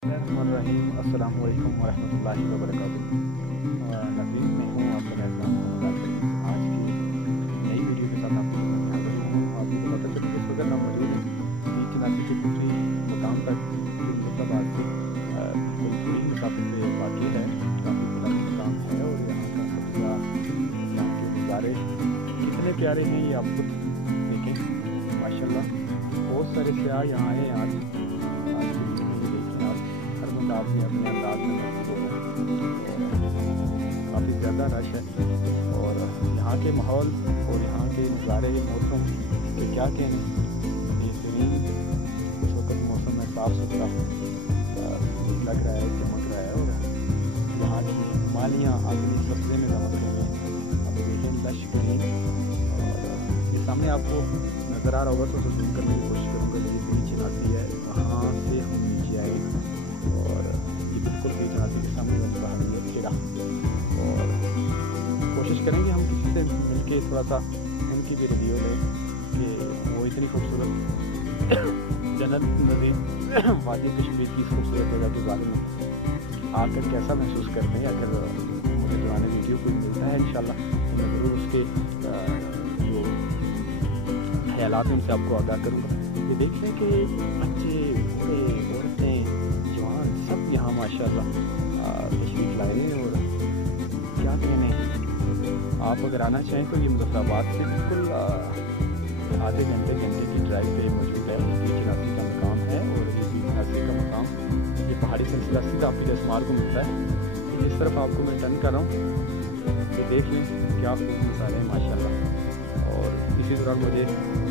अस्सलाम वालेकुम वरहमतुल्लाहि वबरकातुहू। नज़ीर में हूँ आपका मेहमान मोहम्मद आसिफ। आज की नई वीडियो के साथ आपको हाजिर हूँ। आपको पता चले इस वक्त हम मौजूद हैं चनासी के दूसरी मुकाम तक जो मुजफ्फराबाद से बिल्कुल थोड़ी मुसाफिर पे वाक़ई है। काफ़ी बड़ा मुकाम है और यहाँ का सब्ज़ा, यहाँ के नज़ारे कितने प्यारे हैं ये आप खुद देखें। माशाल्लाह बहुत सारे सयाह यहाँ आए आज आपने अपने अंदाज में महसूस होगा। काफ़ी ज़्यादा रश है और यहाँ के माहौल और यहाँ के नज़ारे मौसम के क्या कहने बेहतरीन। इस वक्त मौसम में साफ़ सुथरा लग रहा है, चमक रहा है और यहाँ की मालियाँ अपनी सब्ज़े में चमक रही हैं। अब देखें लश ग्रीन और ये सामने आपको नज़र आ रहा होगा तो जूम करने की कोशिश करूँगा। ये मेरी चनासी है, वहाँ से हम नीचे आए और ये बिल्कुल सही चनासी के सामने वाली पहाड़ी है चिड़ा। और कोशिश करेंगे हम किसी से मिल के थोड़ा सा उनकी भी रिव्यू लें कि वो इतनी खूबसूरत जन्नत नज़ीर वादी कश्मीर की खूबसूरत जगह के बारे में आकर कैसा महसूस करते हैं। अगर मुझे जो आने वीडियो कोई मिलता है इंशाल्लाह मैं ज़रूर उसके जो ख्यालात हैं उनसे आपको आगाह करूँगा। ये देख लें कि बच्चे, बूढ़े, औरतें, जवान सब यहाँ माशाल्लाह तशरीफ़ लाए हैं और क्या कहने। आप अगर आना चाहें तो ये मुजफ्फराबाद से बिल्कुल आधे घंटे की ड्राइव पे मौजूद है। ये चनासी का मकाम है और ये चनासी का मकाम ये पहाड़ी सिलसिला सीधा पीर स्मार को मिलता है। इस तरफ आपको मैं टर्न कर रहा हूँ, ये देख लें क्या खूब नज़ारे हैं माशाल्लाह। और इसी दौरान मुझे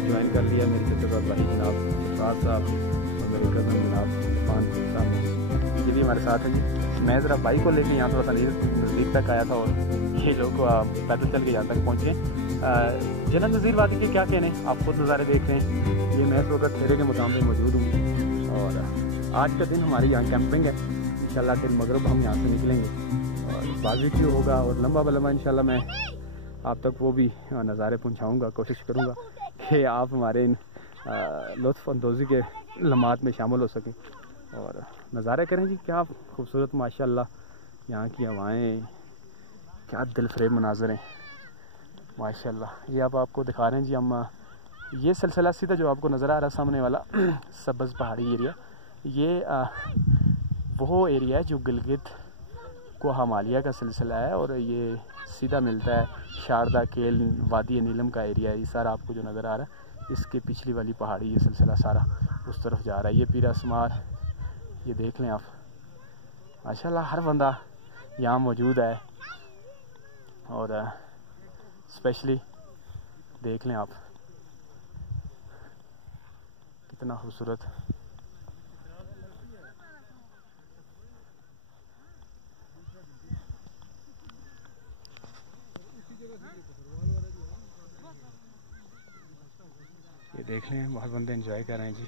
ज्वाइन कर लिया मेरे चचा भाई जनाब फराज साहब और मेरे कज़न जनाब इरफान साहब, ये भी हमारे साथ हैं जी। मैं ज़रा बाइक को लेकर यहाँ थोड़ा सा नज़दीक तक आया था और ये लोग पैदल चल के यहाँ तक पहुँचे। जन्नत नज़ीर वादी के क्या कहने, आप खुद नज़ारे देख रहे हैं। ये मैं इस वक्त ठहरे के मुकाम पर मौजूद हूँ और आज का दिन हमारी यहाँ कैंपिंग है। इंशाल्लाह टिल मगरब हम यहाँ से निकलेंगे और बारबेक्यू होगा और लंबा बलम्बा इंशाल्लाह मैं आप तक वो भी नज़ारे पहुँचाऊँगा। कोशिश करूँगा कि आप हमारे इन लुत्फ़ अंदोज़ी के लम्हात में शामिल हो सकें और नज़ारे करें जी। क्या खूबसूरत माशाल्लाह यहाँ की हवाएं, क्या दिलफरेब मनाज़र हैं माशाल्लाह। ये आपको दिखा रहे हैं जी हम। ये सिलसिला सीधा जो आपको नज़र आ रहा है सामने वाला सब्ज़ पहाड़ी एरिया, ये वो एरिया है जो गिलगित को हमालिया का सिलसिला है और ये सीधा मिलता है शारदा केल वादी नीलम का एरिया है। ये सारा आपको जो नज़र आ रहा है इसके पिछली वाली पहाड़ी ये सिलसिला सारा उस तरफ जा रहा है। ये पीर अस्मार ये देख लें आप माशाल्लाह। हर बंदा यहाँ मौजूद है और स्पेशली देख लें आप कितना खूबसूरत। ये देख लें बहुत बंदे एंजॉय कर रहे हैं जी।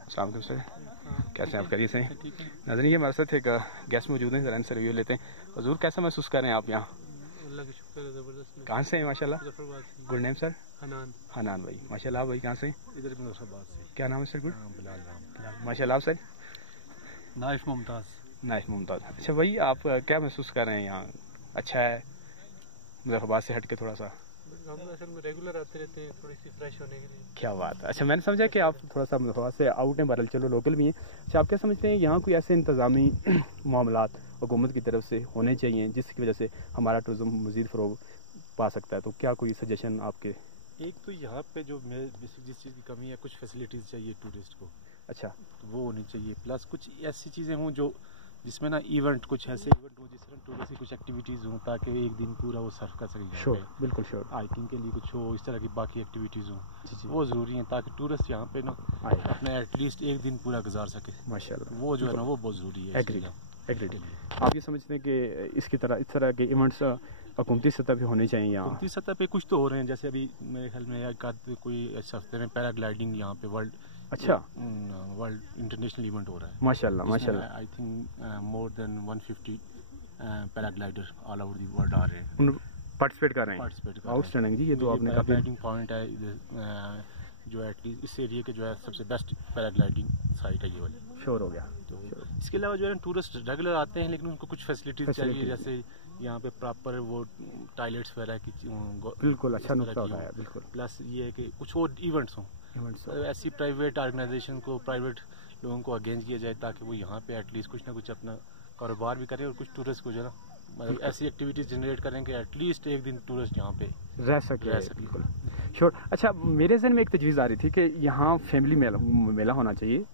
अस्सलाम वालेकुम सर, कैसे हैं आप? करिए से नाज़रीन, ये हमारे साथ एक गेस्ट मौजूद हैं, ज़रा इनसे रिव्यू लेते हैं। हुज़ूर कैसा महसूस कर रहे हैं आप यहाँ? अल्लाह का शुक्र है, ज़बरदस्त। कहाँ से हैं माशाल्लाह? Good name sir? हनान भाई माशाल्लाह। भाई कहाँ से? इधर मुजफ्फराबाद से। क्या नाम है सर? गुड बिलाल माशाल्लाह। Sir knife Mumtaz. अच्छा भाई, आप क्या महसूस कर रहे हैं यहाँ? अच्छा है मुजफ्फराबाद से हट के थोड़ा सा? हम असल में रेगुलर आते रहते हैं थोड़ी सी फ्रेश होने के लिए। क्या बात है। अच्छा, मैंने समझा कि आप थोड़ा सा मुजफ्फराबाद से आउट हैं, बहरहाल चलो लोकल भी हैं। अच्छा, आप क्या समझते हैं यहाँ कोई ऐसे इंतज़ामी मामलात हुकूमत की तरफ से होने चाहिए जिसकी वजह से हमारा टूरिज़म मज़ीद फ़रोग पा सकता है? तो क्या कोई सजेशन आपके? एक तो यहाँ पे जो जिस चीज़ की कमी है, कुछ फैसिलिटीज़ चाहिए टूरिस्ट को। अच्छा, तो वो होनी चाहिए, प्लस कुछ ऐसी चीज़ें हों जो जिसमें ना इवेंट कुछ ऐसे इवेंट हो जिसमें टूरिस्ट की कुछ एक्टिविटीज़ हो ताकि एक दिन पूरा वो सर्फ कर सके। श्योर, बिल्कुल श्योर। हाइकिंग के लिए कुछ हो, इस तरह की बाकी एक्टिविटीज़ हो, वो ज़रूरी है ताकि टूरिस्ट यहाँ पे ना अपने एटलीस्ट एक दिन पूरा गुजार सके। माशाल्लाह, वो जो है ना वो बहुत ज़रूरी है। एग्री। आप ये समझते हैं कि इस तरह के इवेंट्स हुकूमती सतह पे होने चाहिए यहाँ? हुकूमती सतह पे कुछ तो हो रहे हैं, जैसे अभी मेरे ख्याल में कोई इस हफ्ते में पैराग्लाइडिंग यहाँ पे वर्ल्ड इंटरनेशनल इवेंट हो रहा है। माशाल्लाह। I think more than 150 paraglider all over the world आ रहे हैं, पार्टिसिपेट कर रहे हैं। आउटस्टैंडिंग जी, ये तो आपने काफी पैराग्लाइडिंग पॉइंट है जो एटलीस्ट इस एरिया के जो है सबसे बेस्ट पैराग्लाइडिंग साइट है ये वाली। श्योर हो गया। तो इसके अलावा जो है टूरिस्ट रेगुलर आते हैं, लेकिन उनको कुछ फैसिलिटीज चाहिए, जैसे यहाँ पे प्रॉपर वो टॉयलेट्स वगैरह की बिल्कुल अच्छा नुकता होता है। बिल्कुल। प्लस ये है कि कुछ और इवेंट्स हों, ऐसी प्राइवेट ऑर्गेनाइजेशन को, प्राइवेट लोगों को अगेंस्ट किया जाए ताकि वो यहाँ पे एटलीस्ट कुछ ना कुछ अपना कारोबार भी करें और कुछ टूरिस्ट को जो है ना मतलब ऐसी एक्टिविटीज जनरेट करें कि एटलीस्ट एक दिन टूरिस्ट यहाँ पे रह सके। बिल्कुल श्योर। अच्छा, मेरे जहन में एक तजवीज़ आ रही थी कि यहाँ फैमिली मेला होना चाहिए,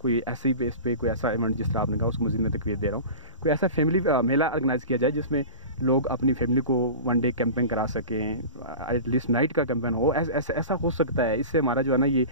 कोई ऐसी बेस पे कोई ऐसा इवेंट जिस तरह आपने कहा उसको मज़ीद मैं तकवीत दे रहा हूँ, कोई ऐसा फैमिली मेला ऑर्गेनाइज किया जाए जिसमें लोग अपनी फैमिली को वन डे कैंपिंग करा सकें, एटलीस्ट नाइट का कैंपेन हो। ऐसा हो सकता है, इससे हमारा जो है ना ये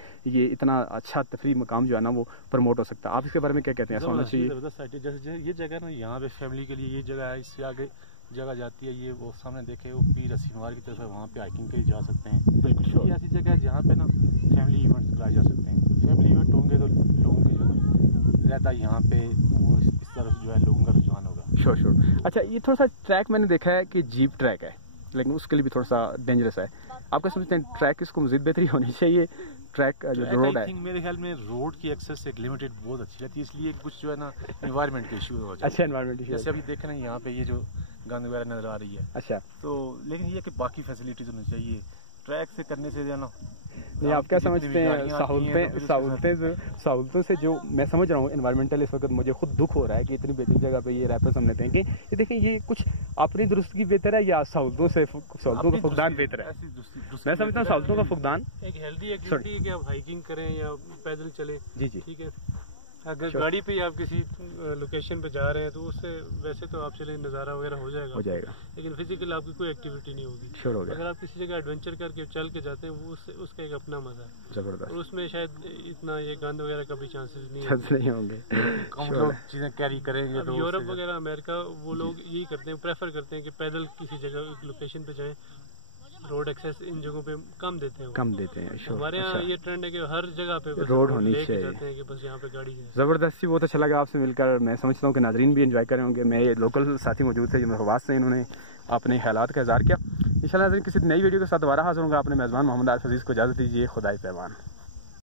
इतना अच्छा तफरी मकाम जो है ना वो प्रमोट हो सकता है। आप इसके बारे में क्या कहते हैं? ऐसा होना चाहिए। जैसे ये जगह ना यहाँ पे फैमिली के लिए ये जगह है, इससे आगे जगह जाती है ये वो सामने देखे वो पीर हसीनवार की तरफ है, वहाँ पे हाइकिंग के लिए जा सकते हैं। बिल्कुल। ये ऐसी जगह है जहाँ पे ना फैमिली इवेंट्स कराए जा सकते हैं। फैमिली इवेंट होंगे तो लोगों के जो है ज़्यादा यहाँ पे वो इस तरफ जो है लोगों का रुझान होगा। श्योर। अच्छा, ये थोड़ा सा ट्रैक मैंने देखा है कि जीप ट्रैक है, लेकिन उसके लिए भी थोड़ा सा डेंजरस है। आपका समझते हैं ट्रैक इसको मज़ीद बेहतरी होनी चाहिए? ट्रैक जो रोड है, मेरे ख्याल में रोड की एक्सेस एक लिमिटेड बहुत अच्छी रहती है, इसलिए कुछ जो है ना एनवायरनमेंट के इशू हो जाए। अच्छा, एनवायरनमेंट इशू। जैसे अभी देखें ना यहाँ पे ये जो गंद वगैरह नजर आ रही है। अच्छा। तो लेकिन ये कि बाकी फैसिलिटीज होनी चाहिए ट्रैक से करने से जो है ना। नहीं, आप क्या समझते हैं सहूलतों से जो मैं समझ रहा हूँ एनवायरमेंटल, इस वक्त मुझे खुद दुख हो रहा है कि इतनी बेहतरीन जगह पे ये रैपर्स हमने देखें। ये देखें, ये कुछ अपनी दुरुस्ती बेहतर है या सहूलतों का फुकदान बेहतर है? मैं समझता हूँ सहूलतों का फुकदान। एक हेल्दी एक्टिविटी है कि आप हाइकिंग करें या पैदल चलें। जी, ठीक है। अगर गाड़ी पे आप किसी लोकेशन पे जा रहे हैं तो उससे वैसे तो आप चले नज़ारा वगैरह हो जाएगा, लेकिन फिजिकल आपकी कोई एक्टिविटी नहीं होगी। श्योर हो गया। अगर आप किसी जगह एडवेंचर करके चल के जाते हैं वो उसका एक अपना मजा है जबरदस्त, और उसमें शायद इतना ये गंद वगैरह का भी चांसेस नहीं होंगे। कम लोग चीजें कैरी करेंगे। तो यूरोप वगैरह अमेरिका वो लोग यही करते हैं, प्रेफर करते हैं कि पैदल किसी जगह लोकेशन पे जाएं। रोड एक्सेस इन जगहों पे कम देते हैं। हमारे यहाँ ये ट्रेंड है कि हर जगह पे रोड होनी चाहिए, जाते हैं कि बस यहाँ पे गाड़ी है। जबरदस्ती। बहुत अच्छा लगा आपसे मिलकर। मैं समझता हूँ कि नाजरीन भी एंजॉय करे होंगे। मैं लोकल साथी मौजूद थे जो महवास से, इन्होंने अपने ख्यालात का इज़हार किया। इंशाल्लाह नाज़रीन किसी नई वीडियो के साथ दोबारा हाजिर होंगे। अपने मेज़बान मोहम्मद आरिफ अजीज़ को इजाज़त दीजिए। खुदा के पैमान।